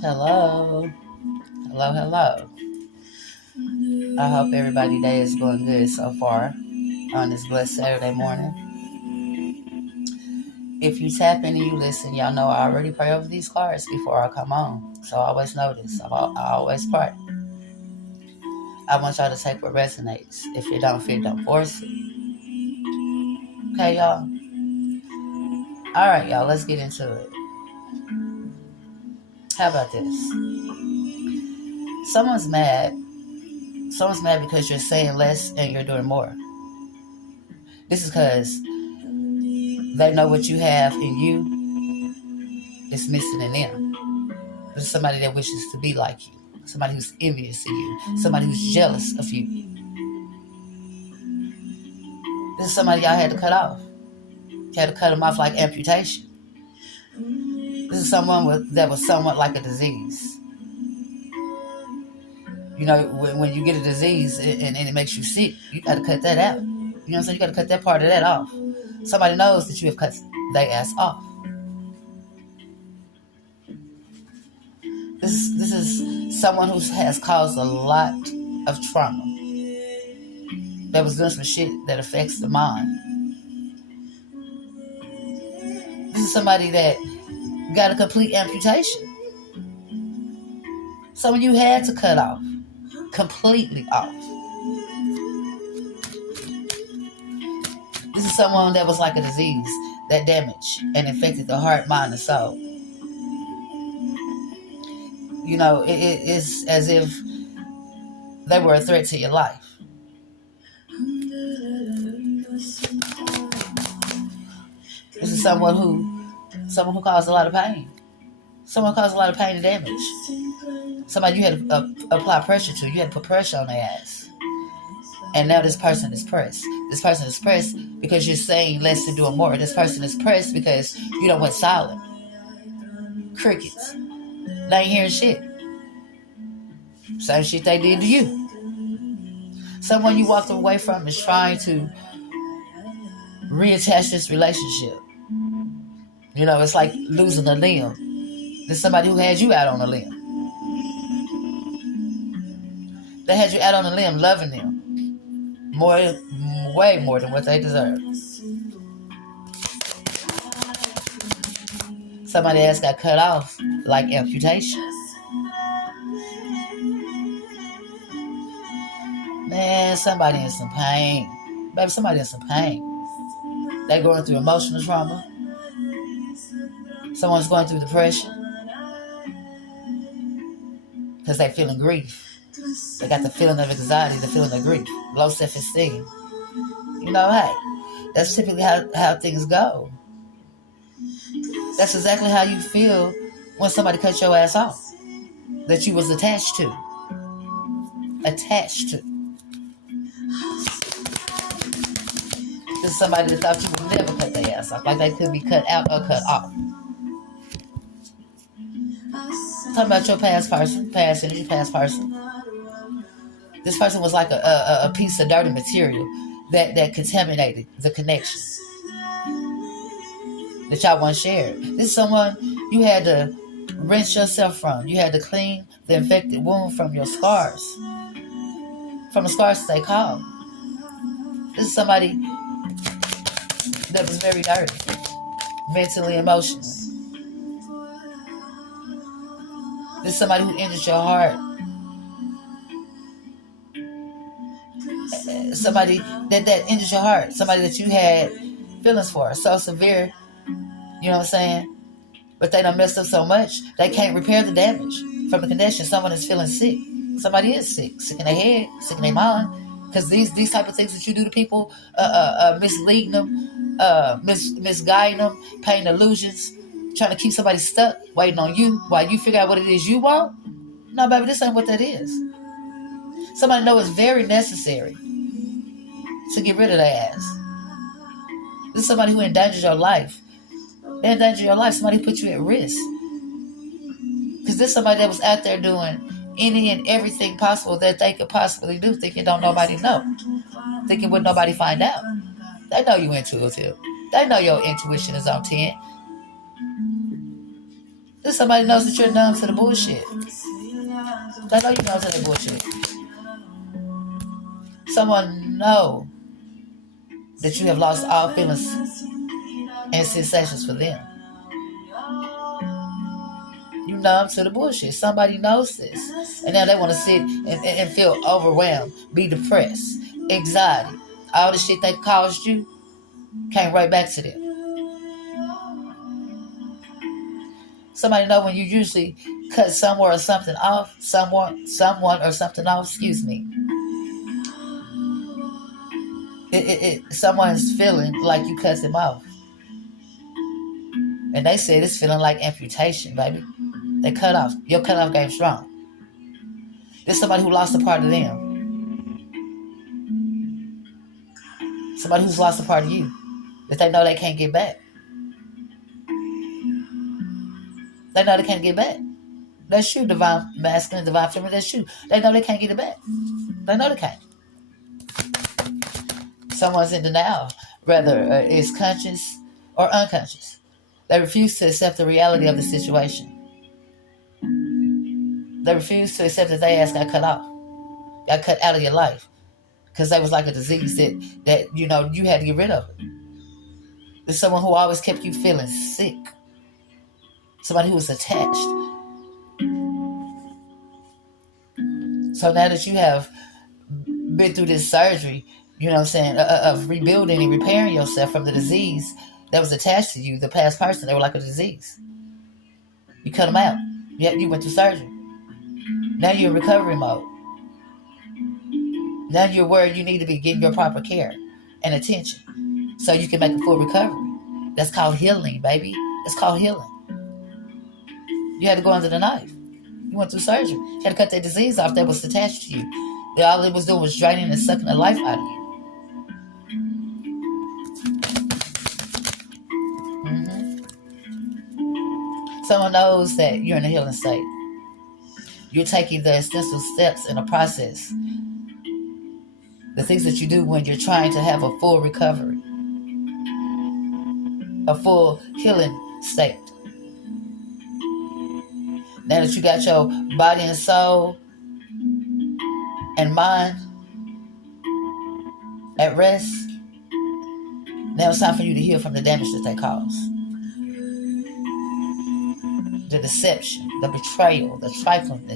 Hello. Hello, hello. I hope everybody's day is going good so far on this blessed Saturday morning. If you tap in and you listen, y'all know I already pray over these cards before I come on. So I always know this. I always pray. I want y'all to take what resonates. If it don't fit, don't force it. Okay, y'all? All right, y'all, let's get into it. How about this? Someone's mad. Someone's mad because you're saying less and you're doing more. This is because they know what you have in you is missing in them. This is somebody that wishes to be like you. Somebody who's envious of you. Somebody who's jealous of you. This is somebody y'all had to cut off. You had to cut them off like amputation. This is someone that was somewhat like a disease. You know, when you get a disease and it makes you sick, you got to cut that out. You know what I'm saying? You got to cut that part of that off. Somebody knows that you have cut their ass off. This is someone who has caused a lot of trauma. That was doing some shit that affects the mind. This is somebody that got a complete amputation. Someone you had to cut off. Completely off. This is someone that was like a disease that damaged and infected the heart, mind, and soul. You know, it's as if they were a threat to your life. This is someone who caused a lot of pain. Someone caused a lot of pain and damage. Somebody you had to apply pressure to. You had to put pressure on their ass. And now this person is pressed. This person is pressed because you're saying less and doing more. This person is pressed because you don't went silent. Crickets. They ain't hearing shit. Same shit they did to you. Someone you walked away from is trying to reattach this relationship. You know, it's like losing a limb. There's somebody who had you out on a limb. They had you out on a limb loving them. Way more than what they deserve. Somebody else got cut off like amputation. Man, somebody in some pain. Baby, somebody in some pain. They're going through emotional trauma. Someone's going through depression. Because they're feeling grief. They got the feeling of anxiety, the feeling of grief, low self-esteem. You know, hey, that's typically how things go. That's exactly how you feel when somebody cut your ass off. That you was attached to. Attached to. This is somebody that thought you would never cut their ass off. Like they could be cut out or cut off. Talking about your past person, past energy, past person. This person was like a piece of dirty material that contaminated the connection that y'all once shared. This is someone you had to rinse yourself from. You had to clean the infected wound from your scars. From the scars they call. This is somebody that was very dirty. Mentally, emotionally. This is somebody who injured your heart. Somebody that injured your heart. Somebody that you had feelings for. So severe. You know what I'm saying? But they done messed up so much, they can't repair the damage from the connection. Someone is feeling sick. Somebody is sick. Sick in their head. Sick in their mind. Because these type of things that you do to people, misleading them, misguiding them, painting illusions, trying to keep somebody stuck, waiting on you while you figure out what it is you want. No, baby, this ain't what that is. Somebody know it's very necessary to get rid of their ass. This is somebody who endangers your life. They endanger your life. Somebody put you at risk. Because this is somebody that was out there doing any and everything possible that they could possibly do, thinking don't nobody know. Thinking would nobody find out. They know you intuitive. They know your intuition is on 10. This somebody knows that you're numb to the bullshit. They know you're numb to the bullshit. Someone know that you have lost all feelings and sensations for them. You numb to the bullshit. Somebody knows this. And now they want to sit and feel overwhelmed, be depressed, anxiety. All the shit they caused you came right back to them. Somebody know when you usually cut someone or something off, someone or something off, excuse me. Someone's feeling like you cut them off. And they said it's feeling like amputation, baby. They cut off. Your cut-off game strong. There's somebody who lost a part of them. Somebody who's lost a part of you that they know they can't get back. They know they can't get back. That's you, divine masculine, divine feminine. That's you. They know they can't get it back. They know they can't. Someone's in denial, whether it's conscious or unconscious. They refuse to accept the reality of the situation. They refuse to accept that their ass got cut off, got cut out of your life, because they was like a disease that you had to get rid of it. There's someone who always kept you feeling sick. Somebody who was attached. So now that you have been through this surgery, of rebuilding and repairing yourself from the disease that was attached to you, the past person, they were like a disease. You cut them out. You went through surgery. Now you're in recovery mode. Now you're where you need to be getting your proper care and attention so you can make a full recovery. That's called healing, baby. It's called healing. You had to go under the knife. You went through surgery. You had to cut that disease off that was attached to you. All it was doing was draining and sucking the life out of you. Someone knows that you're in a healing state. You're taking the essential steps in a process. The things that you do when you're trying to have a full recovery. A full healing state. Now that you got your body and soul and mind at rest, now it's time for you to heal from the damage that they caused. The deception, the betrayal, the trifling.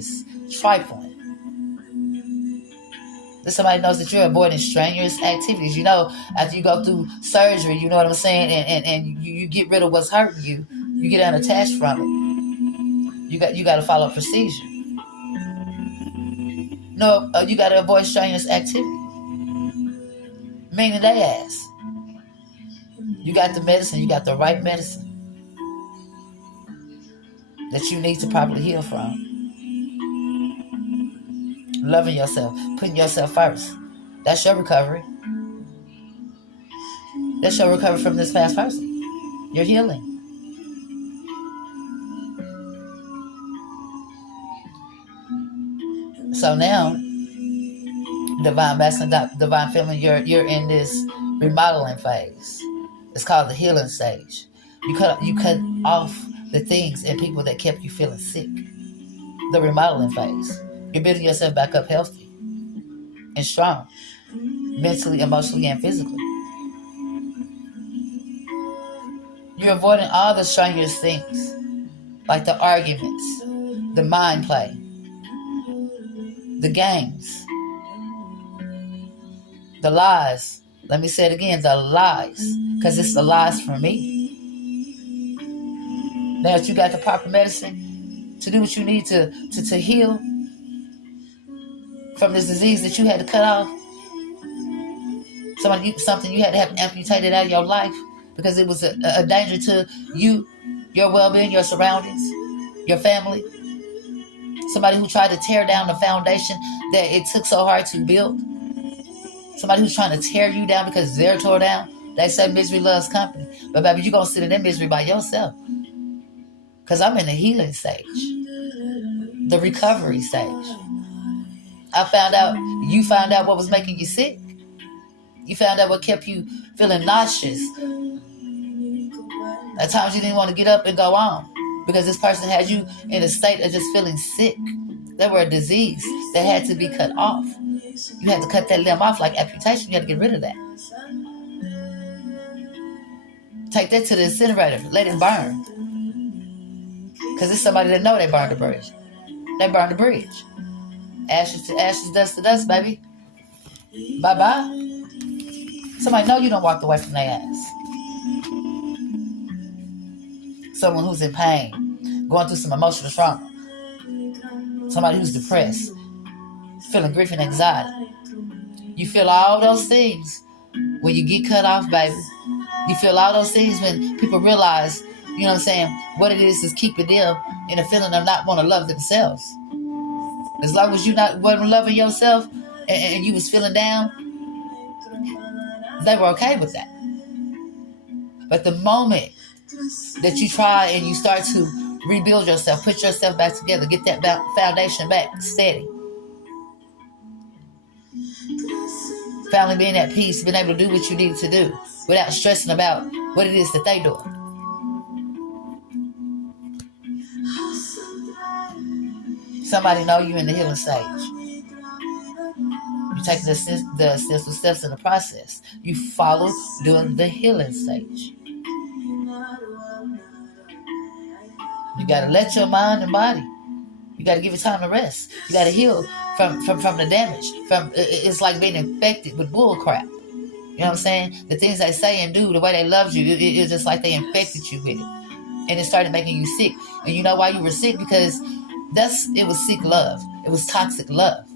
That somebody knows that you're avoiding strenuous activities. After you go through surgery, you know what I'm saying, and you get rid of what's hurting you. You get unattached from it. You got to follow a procedure. No, you got to avoid strenuous activity. Meaning they ass. You got the medicine. You got the right medicine that you need to properly heal from. Loving yourself, putting yourself first. That's your recovery. That's your recovery from this past person. You're healing. So now, divine masculine, divine feminine, you're in this remodeling phase. It's called the healing stage. You cut off the things and people that kept you feeling sick. The remodeling phase. You're building yourself back up healthy and strong, mentally, emotionally, and physically. You're avoiding all the strenuous things, like the arguments, the mind play, the games, the lies. Let me say it again, the lies, because it's the lies for me. Now that you got the proper medicine to do what you need to heal from this disease that you had to cut off, something you had to have amputated out of your life because it was a danger to you, your well-being, your surroundings, your family. Somebody who tried to tear down the foundation that it took so hard to build. Somebody who's trying to tear you down because they're tore down. They say misery loves company. But baby, you're going to sit in that misery by yourself. Because I'm in the healing stage. The recovery stage. You found out what was making you sick. You found out what kept you feeling nauseous. At times you didn't want to get up and go on. Because this person had you in a state of just feeling sick. They were a disease that had to be cut off. You had to cut that limb off like amputation. You had to get rid of that. Take that to the incinerator. Let it burn. Because it's somebody that know they burned the bridge. They burned the bridge. Ashes to ashes, dust to dust, baby. Bye-bye. Somebody know you don't walk away from their ass. Someone who's in pain, going through some emotional trauma. Somebody who's depressed, feeling grief and anxiety. You feel all those things when you get cut off, baby. You feel all those things when people realize, you know what I'm saying, what it is keeping them in a feeling of not want to love themselves. As long as you wasn't loving yourself and you was feeling down, they were okay with that. But the moment that you try and you start to rebuild yourself, put yourself back together, get that foundation back steady, finally being at peace, being able to do what you need to do without stressing about what it is that they do. Somebody know you in the healing stage. You take the essential steps in the process. You follow during the healing stage. You got to let your mind and body. You got to give it time to rest. You got to heal from the damage. It's like being infected with bull crap. You know what I'm saying? The things they say and do, the way they loved you, it's just like they infected you with it. And it started making you sick. And you know why you were sick? Because it was sick love. It was toxic love.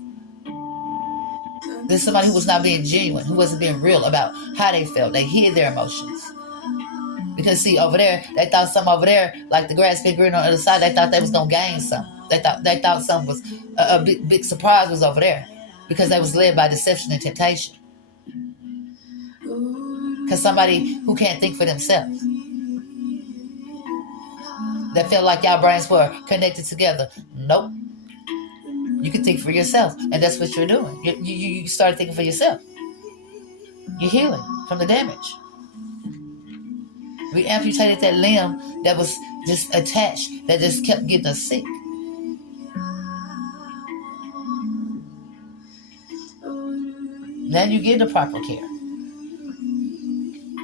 There's somebody who was not being genuine, who wasn't being real about how they felt. They hid their emotions. Because see, over there, they thought something over there, like the grass been green on the other side, they thought they was gonna gain something. They thought something was a big surprise was over there. Because they was led by deception and temptation. Because somebody who can't think for themselves. That felt like y'all brains were connected together. Nope. You can think for yourself. And that's what you're doing. You started thinking for yourself. You're healing from the damage. We amputated that limb that was just attached, that just kept getting us sick. Now you get the proper care.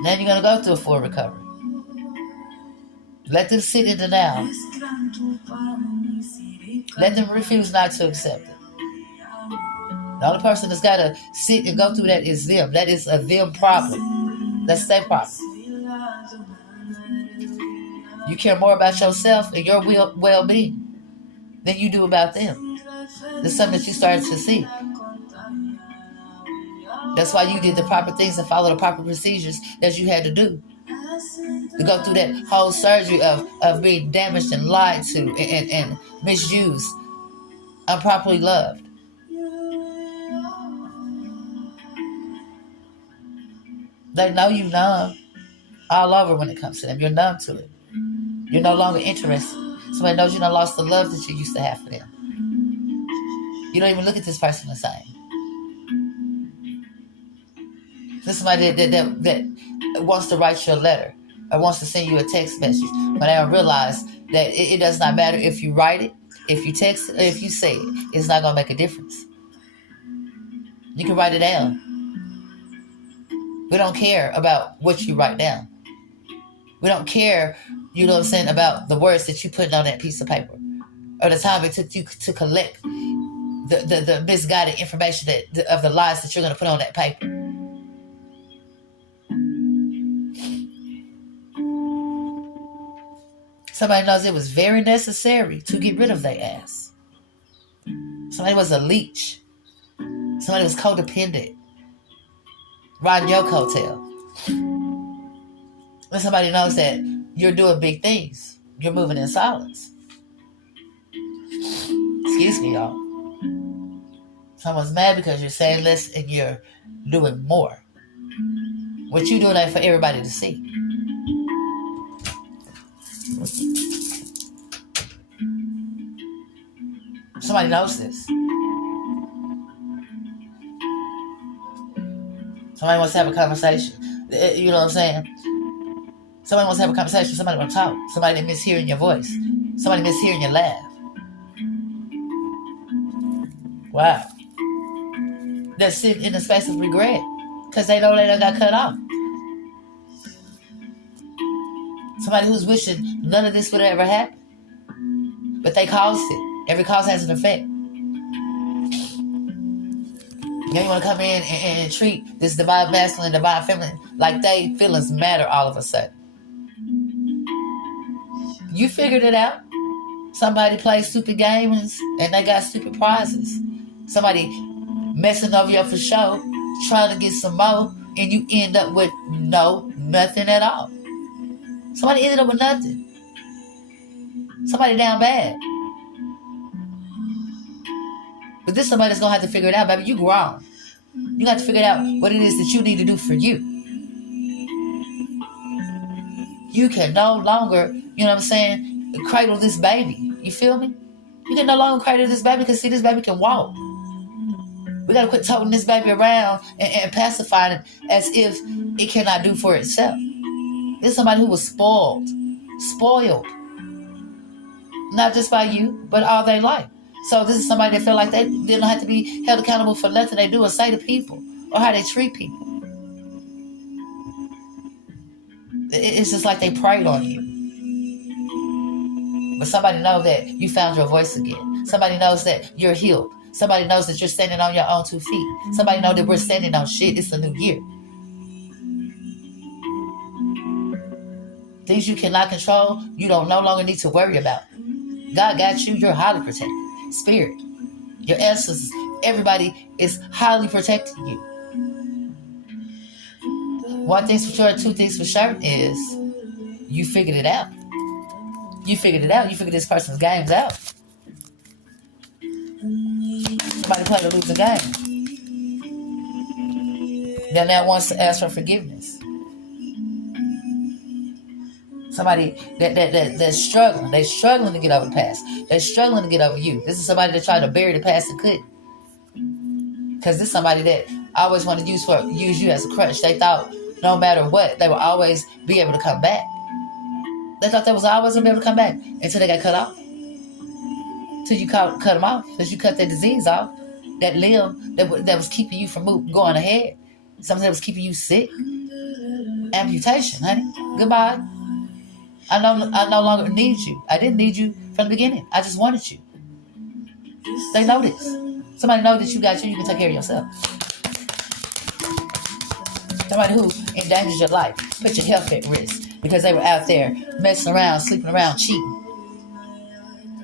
Now you're going to go through a full recovery. Let them sit in the now. Let them refuse not to accept it. The only person that's got to sit and go through that is them. That is a them problem. That's their problem. You care more about yourself and your well-being than you do about them. That's something that you started to see. That's why you did the proper things and follow the proper procedures that you had to do. To go through that whole surgery of being damaged and lied to and misused, improperly loved. They know you numb all over when it comes to them. You're numb to it. You're no longer interested. Somebody knows you done lost the love that you used to have for them. You don't even look at this person the same. This is somebody that wants to write you a letter or wants to send you a text message, but I realize that it does not matter if you write it, if you text it, or if you say it. It's not going to make a difference. You can write it down. We don't care about what you write down. We don't care, you know what I'm saying, about the words that you put on that piece of paper or the time it took you to collect the misguided information of the lies that you're going to put on that paper. Somebody knows it was very necessary to get rid of their ass. Somebody was a leech. Somebody was codependent. Riding your coattail. When somebody knows that you're doing big things, you're moving in silence. Excuse me, y'all. Someone's mad because you're saying less and you're doing more. What you doing ain't for everybody to see. Somebody knows this. Somebody wants to have a conversation. You know what I'm saying? Somebody wants to have a conversation. Somebody wants to talk. Somebody that miss hearing your voice. Somebody miss hearing your laugh. Wow. They're sitting in a space of regret because they know they done got cut off. Somebody who's wishing none of this would ever happen. But they caused it. Every cause has an effect. You want to come in and treat this divine masculine, divine feminine like they feelings matter all of a sudden. You figured it out. Somebody plays stupid games and they got stupid prizes. Somebody messing over you for show, trying to get some more, and you end up with nothing at all. Somebody ended up with nothing. Somebody down bad. But this somebody that's going to have to figure it out, baby. You grown. You got to figure out what it is that you need to do for you. You can no longer, you know what I'm saying, cradle this baby. You feel me? You can no longer cradle this baby because, see, this baby can walk. We got to quit toting this baby around and pacifying it as if it cannot do for itself. This is somebody who was spoiled. Not just by you, but all their life. So this is somebody that feel like they don't have to be held accountable for nothing they do or say to people or how they treat people. It's just like they preyed on you. But somebody knows that you found your voice again. Somebody knows that you're healed. Somebody knows that you're standing on your own 2 feet. Somebody knows that we're standing on shit. It's a new year. Things you cannot control, you don't no longer need to worry about. God got you. You're highly protected. Spirit, your ancestors, everybody is highly protecting you. One thing's for sure, 2 things for sure is you figured it out. You figured it out. You figured this person's games out. Somebody played a losing game. Then that wants to ask for forgiveness. Somebody that's struggling. They're struggling to get over the past. They're struggling to get over you. This is somebody that tried to bury the past and couldn't. Because this is somebody that always wanted to use you as a crutch. They thought no matter what, they would always be able to come back. They thought they was always going to be able to come back until they got cut off. Until you cut them off. Because you cut their disease off. That limb that was keeping you from going ahead. Something that was keeping you sick. Amputation, honey. Goodbye. I no longer need you. I didn't need you from the beginning. I just wanted you. They know this. Somebody knows that you got you can take care of yourself. Somebody who endangers your life, put your health at risk because they were out there messing around, sleeping around, cheating.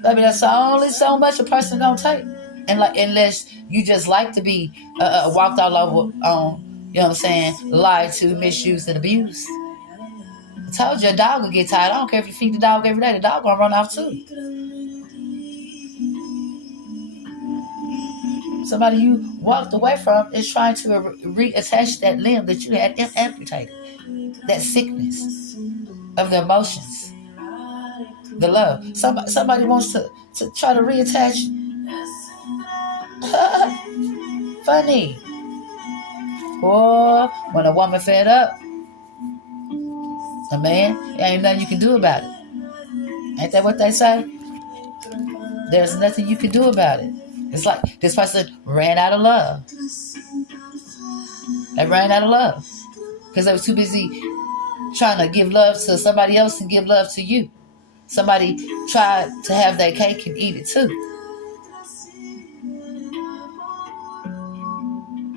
I mean, that's only so much a person gonna take. And unless you just like to be walked all over on, you know what I'm saying, lied to, misused, and abused. I told you a dog will get tired. I don't care if you feed the dog every day. The dog gonna run off too. Somebody you walked away from is trying to reattach that limb that you had amputated. That sickness of the emotions, the love. Somebody wants to try to reattach. Funny. Boy, when a woman fed up, a man, there ain't nothing you can do about it. Ain't that what they say? There's nothing you can do about it. It's like this person ran out of love. They ran out of love because they was too busy trying to give love to somebody else and give love to you. Somebody tried to have their cake and eat it too.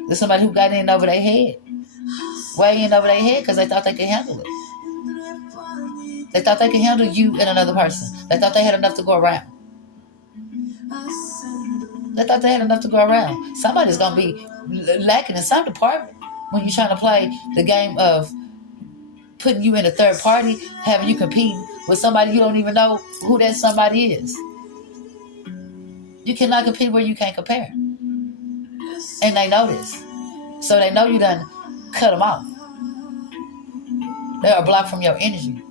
There's somebody who got in over their head. Way in over their head because they thought they could handle it. They thought they could handle you and another person. They thought they had enough to go around. They thought they had enough to go around. Somebody's going to be lacking in some department when you're trying to play the game of putting you in a third party, having you competing with somebody you don't even know who that somebody is. You cannot compete where you can't compare. And they know this. So they know you done cut them off. They are blocked from your energy.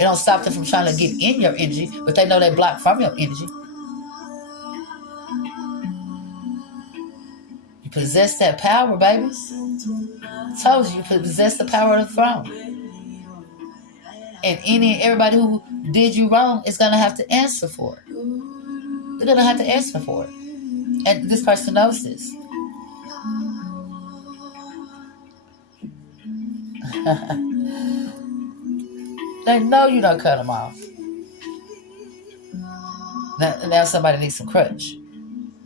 It don't stop them from trying to get in your energy, but they know they blocked from your energy. You possess that power, baby. I told you possess the power of the throne. And everybody who did you wrong is going to have to answer for it. They're going to have to answer for it. And this person knows this. They know you don't cut them off. Now somebody needs some crutch.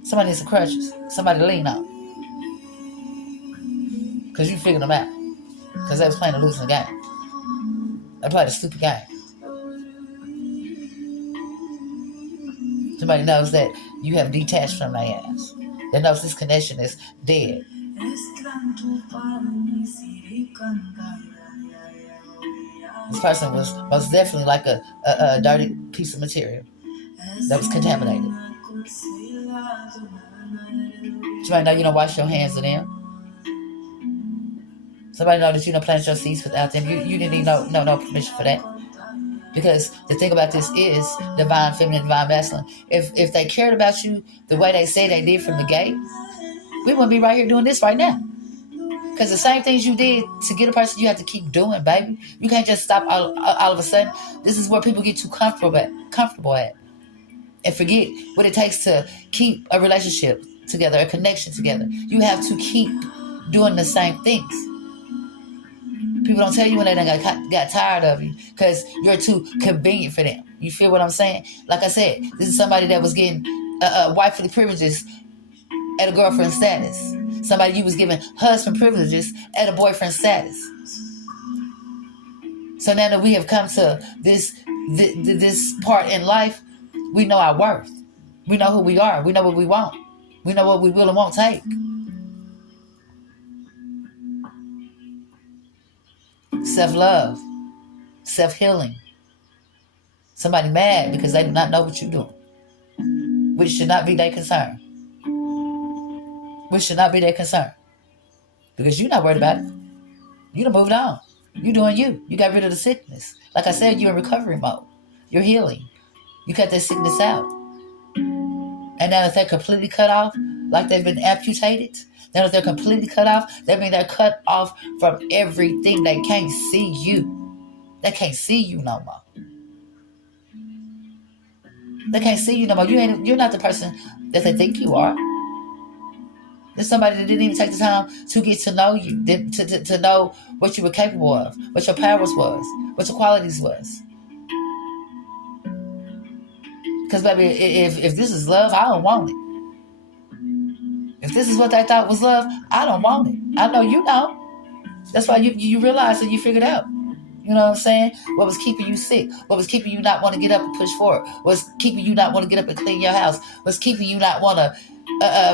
Somebody needs some crutches. Somebody to lean on. Because you figured them out. Because they was playing a losing game. They played a stupid game. Somebody knows that you have detached from their ass. They knows this connection is dead. This person was most definitely like a dirty piece of material that was contaminated. Somebody know you don't wash your hands of them. Somebody know that you don't plant your seeds without them. You didn't need no permission for that. Because the thing about this is divine feminine, divine masculine. If they cared about you the way they say they did from the gate, we wouldn't be right here doing this right now. Because the same things you did to get a person, you have to keep doing, baby. You can't just stop all of a sudden. This is where people get too comfortable at. And forget what it takes to keep a relationship together, a connection together. You have to keep doing the same things. People don't tell you when they done got tired of you because you're too convenient for them. You feel what I'm saying? Like I said, this is somebody that was getting wifely privileges at a girlfriend status. Somebody you was giving husband privileges at a boyfriend status. So now that we have come to this part in life, we know our worth. We know who we are. We know what we want. We know what we will and won't take. Self-love. Self-healing. Somebody mad because they do not know what you're doing. Which should not be their concern. Which should not be their concern. Because you're not worried about it. You done moved on. You're doing you. You got rid of the sickness. Like I said, you're in recovery mode. You're healing. You cut that sickness out. And now that they're completely cut off, like they've been amputated, now that they're completely cut off, that means they're cut off from everything. They can't see you. They can't see you no more. They can't see you no more. You're not the person that they think you are. There's somebody that didn't even take the time to get to know you, to know what you were capable of, what your powers was, what your qualities was. Because, baby, if this is love, I don't want it. If this is what they thought was love, I don't want it. I know you know. That's why you realized and you figured out. You know what I'm saying? What was keeping you sick? What was keeping you not want to get up and push forward? What was keeping you not want to get up and clean your house? What was keeping you not want to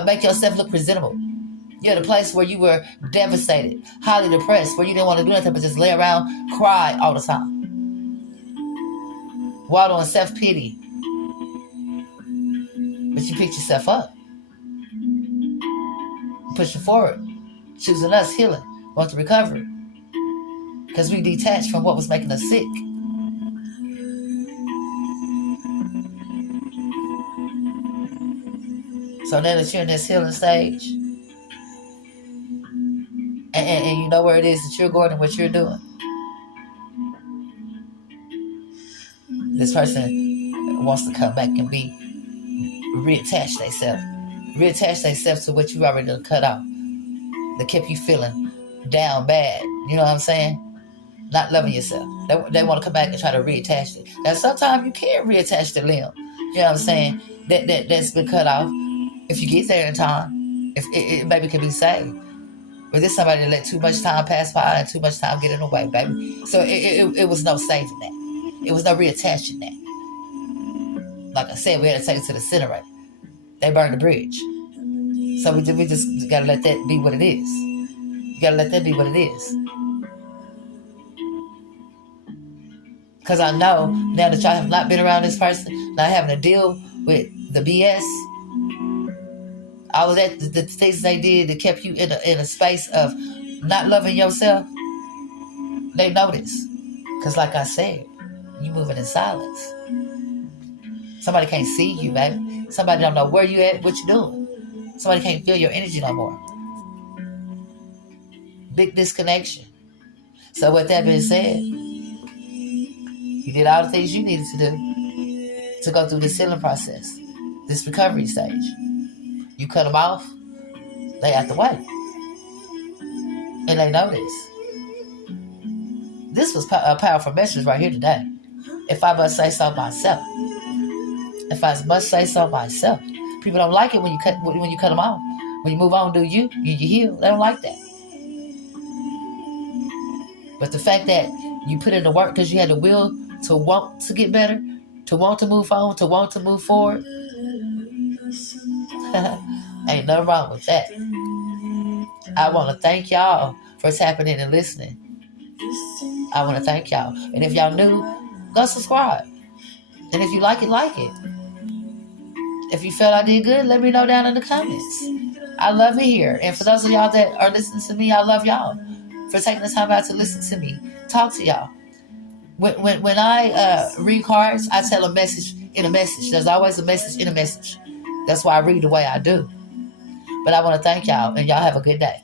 make yourself look presentable? You're at a place where you were devastated, highly depressed, where you didn't want to do nothing but just lay around, cry all the time. Waddle in self-pity. But you picked yourself up. Pushing forward. Choosing us, healing. Want to recover. Because we detached from what was making us sick. So now that you're in this healing stage, and you know where it is that you're going and what you're doing, this person wants to come back and be reattach themselves to what you already done cut off, that kept you feeling down bad. You know what I'm saying? Not loving yourself. They want to come back and try to reattach it. Now sometimes you can't reattach the limb. You know what I'm saying? That's been cut off. If you get there in time, if it maybe can be saved. But there's somebody that let too much time pass by and too much time get in the way, baby. So it was no saving that. It was no reattaching that. Like I said, we had to take it to the incinerator. They burned the bridge. So we just gotta let that be what it is. You gotta let that be what it is. Because I know now that y'all have not been around this person, not having to deal with the BS, all of that, the things they did that kept you in a space of not loving yourself, they know this. Because like I said, you moving in silence. Somebody can't see you, baby. Somebody don't know where you at, what you doing. Somebody can't feel your energy no more. Big disconnection. So with that being said, You did all the things you needed to do to go through this healing process, this recovery stage. You cut them off, they out the way. And they know this. This was a powerful message right here today. If I must say so myself. If I must say so myself. People don't like it when you cut them off. When you move on, do you heal. They don't like that. But the fact that you put in the work because you had the will to want to get better, to want to move on, to want to move forward, ain't nothing wrong with that. I want to thank y'all for tapping in and listening. I want to thank y'all. And if y'all new, go subscribe. And if you like it, like it. If you felt I did good, let me know down in the comments. I love it here. And for those of y'all that are listening to me, I love y'all for taking the time out to listen to me, talk to y'all. When I read cards, I tell a message in a message. There's always a message in a message. That's why I read the way I do. But I want to thank y'all, and y'all have a good day.